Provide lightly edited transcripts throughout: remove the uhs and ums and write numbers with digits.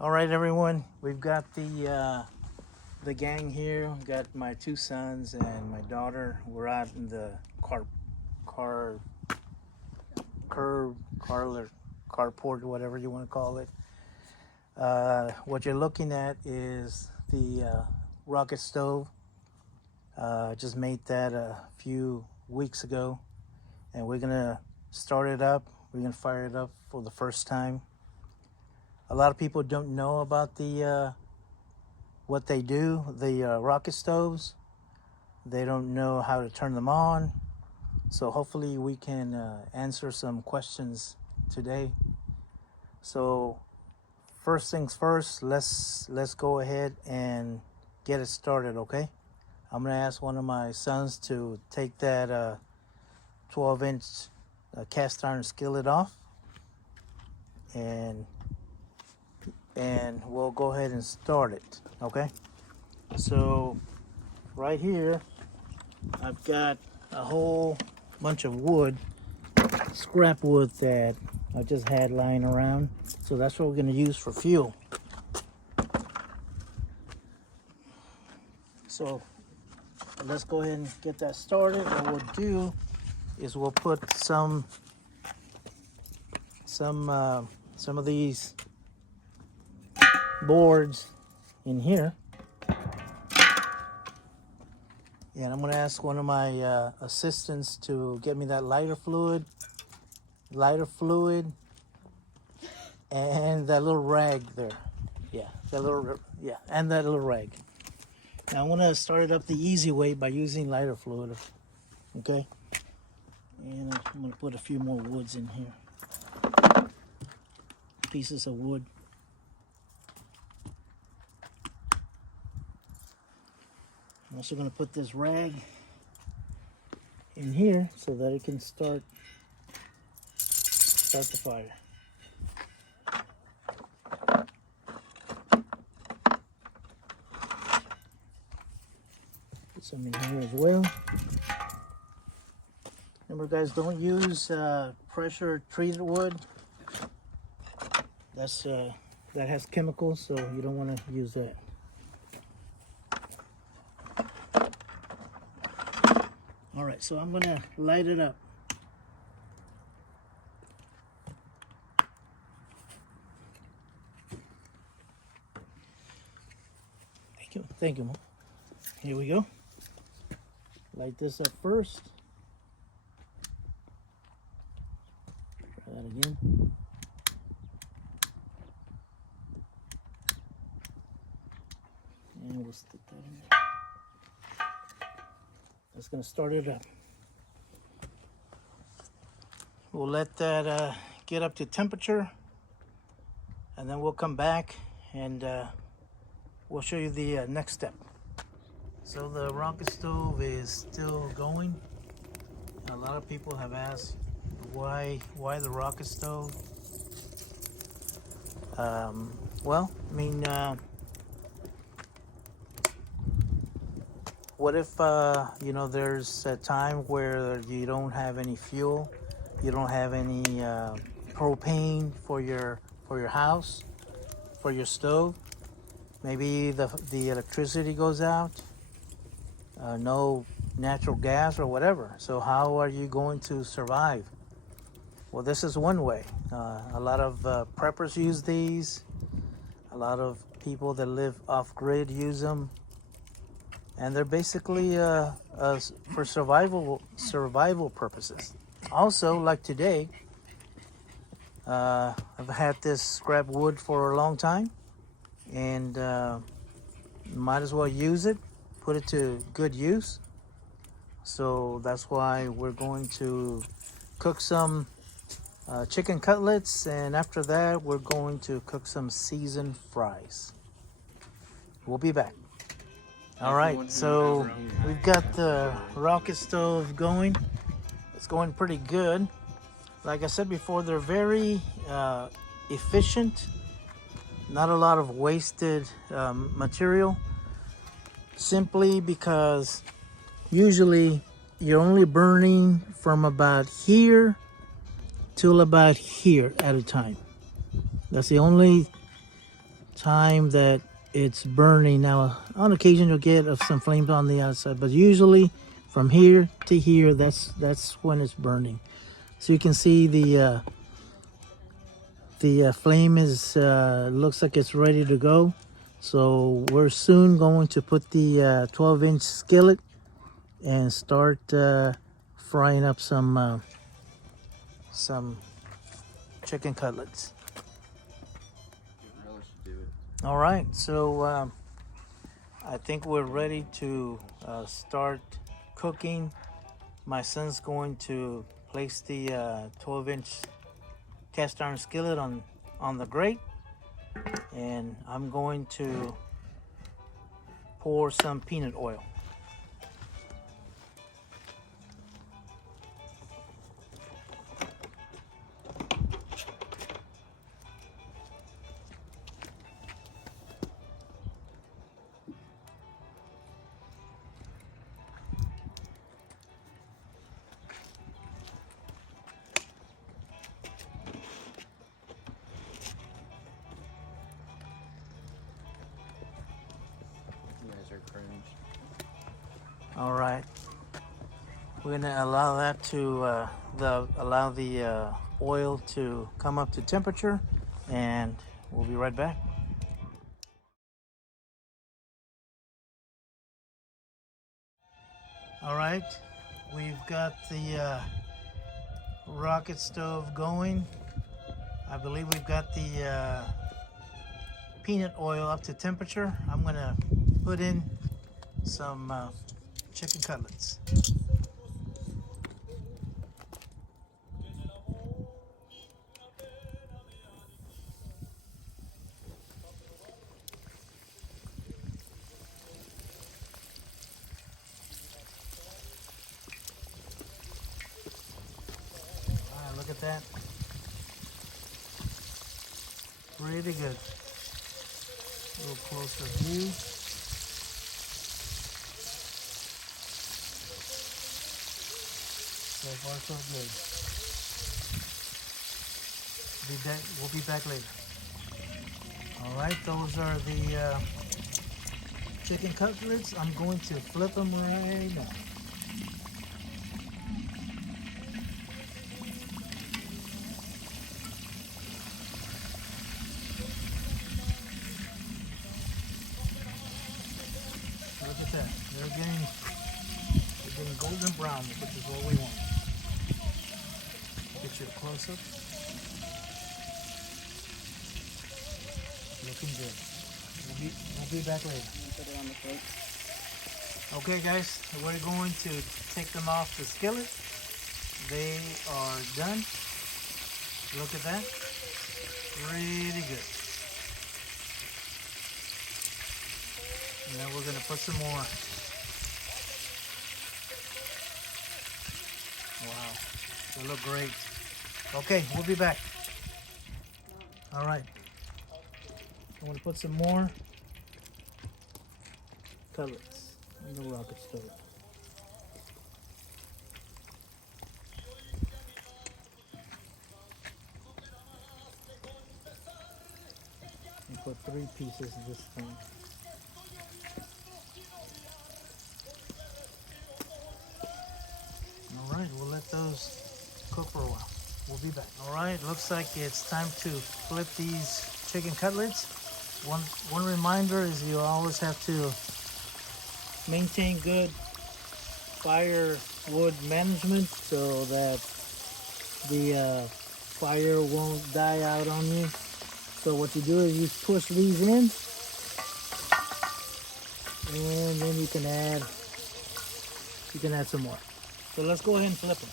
All right, everyone. We've got the gang here. We've got my two sons and my daughter. We're out in the car curb carport, whatever you want to call it. What you're looking at is the rocket stove. Just made that a few weeks ago, and we're gonna start it up. We're gonna fire it up for the first time. A lot of people don't know about the what they do, the rocket stoves. They don't know how to turn them on. So hopefully we can answer some questions today. So first things first, let's go ahead and get it started, okay? I'm gonna ask one of my sons to take that 12-inch cast iron skillet off, and we'll go ahead and start it, okay? So right here I've got a whole bunch of wood, scrap wood that I just had lying around. So that's what we're gonna use for fuel. So let's go ahead and get that started. What we'll do is we'll put some of these boards in here, and I'm gonna ask one of my assistants to get me that lighter fluid, and that little rag there. Yeah, and that little rag. Now I'm gonna start it up the easy way by using lighter fluid, okay? And I'm gonna put a few more woods in here, pieces of wood. I'm also gonna put this rag in here so that it can start the fire. Put some in here as well. Remember, guys, don't use pressure treated wood. That has chemicals, so you don't want to use that. All right, so I'm gonna light it up. Thank you, Mom. Here we go. Light this up first. Try that again. And we'll stick that in there. That's gonna start it up. We'll let that get up to temperature, and then we'll come back and we'll show you the next step. So the rocket stove is still going. A lot of people have asked why the rocket stove. Well, I mean, what if there's a time where you don't have any fuel, you don't have any propane for your house, for your stove. Maybe the electricity goes out, no natural gas or whatever. So how are you going to survive? Well, this is one way. A lot of preppers use these. A lot of people that live off grid use them, and they're basically for survival purposes. Also, like today, I've had this scrap wood for a long time, and might as well use it, put it to good use. So that's why we're going to cook some chicken cutlets, and after that we're going to cook some seasoned fries. We'll be back. All right, so we've got the rocket stove going. It's going pretty good. Like I said before, they're very efficient. Not a lot of wasted material, simply because usually you're only burning from about here till about here at a time. That's the only time that it's burning. Now, on occasion you'll get some flames on the outside, but usually from here to here, that's when it's burning. So you can see the flame is looks like it's ready to go. So we're soon going to put the 12-inch skillet and start frying up some chicken cutlets. All right, so I think we're ready to start cooking. My son's going to place the 12-inch cast iron skillet on the grate, and I'm going to pour some peanut oil. All right, we're gonna allow that to allow the oil to come up to temperature, and we'll be right back. All right, we've got the rocket stove going. I believe we've got the peanut oil up to temperature. I'm gonna put in some chicken cutlets. All right, look at that. Pretty good. A little closer view. So far, so good. We'll be back later. All right, those are the chicken cutlets. I'm going to flip them right now. Look at that. They're getting golden brown, which is what we want. Get you a close up. Looking good. We'll be back later. Put it on the plate. Okay, guys, we're going to take them off the skillet. They are done. Look at that. Really good. And then we're gonna put some more. Wow, they look great. Okay, we'll be back. All right. I'm gonna put some more cutlets in the rocket stove. And put 3 pieces this time. All right, we'll let those cook for a while. We'll be back. All right, looks like it's time to flip these chicken cutlets. One reminder is you always have to maintain good firewood management so that the fire won't die out on you. So what you do is you push these in, and then you can add some more. So let's go ahead and flip them.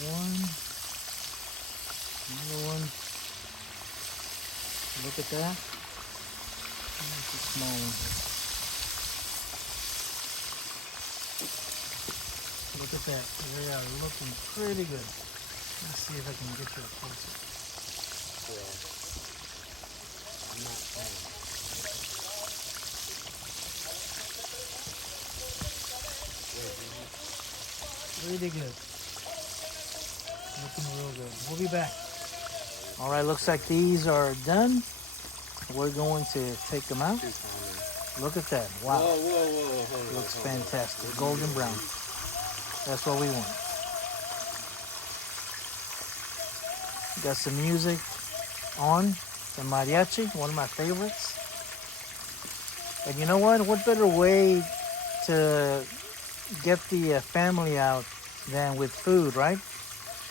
One, another one. Look at that. That's a small one. Look at that. They are looking pretty good. Let's see if I can get you a closer. Yeah. I'm not playing. Really good. Looking real good. We'll be back. All right, looks like these are done. We're going to take them out. Look at that. Wow. Whoa. Looks fantastic. Golden brown. That's what we want. Got some music on. The mariachi, one of my favorites. And you know what? What better way to get the family out than with food, right?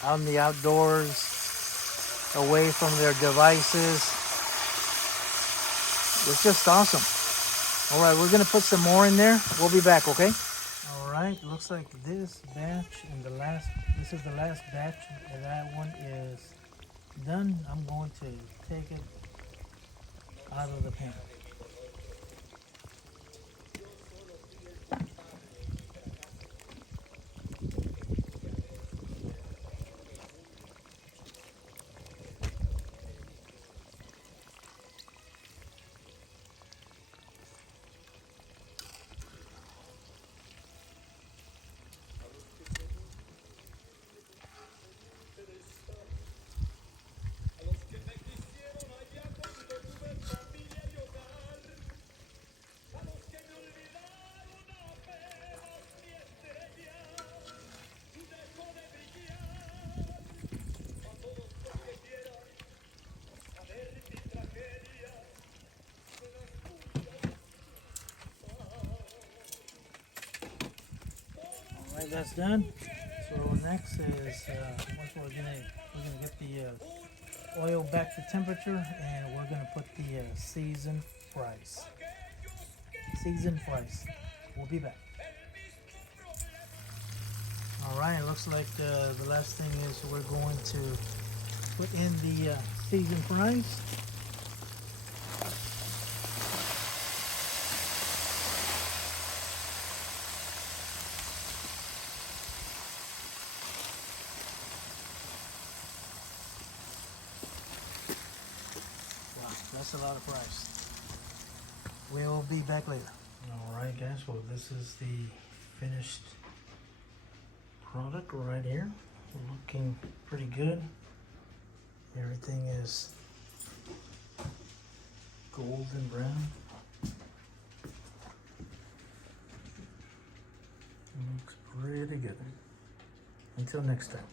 Out in the outdoors, away from their devices. It's just awesome. All right, we're gonna put some more in there. We'll be back, okay? All right, looks like this batch and this is the last batch, and that one is done. I'm going to take it out of the pan. All right, that's done. So next is once we're gonna get the oil back to temperature, and we're gonna put the seasoned fries. Seasoned fries. We'll be back. All right, looks like the last thing is we're going to put in the seasoned fries. Wow, that's a lot of fries. We'll be back later. All right, guys. Well, this is the finished product right here. Looking pretty good. Everything is golden brown. Looks pretty good. Until next time.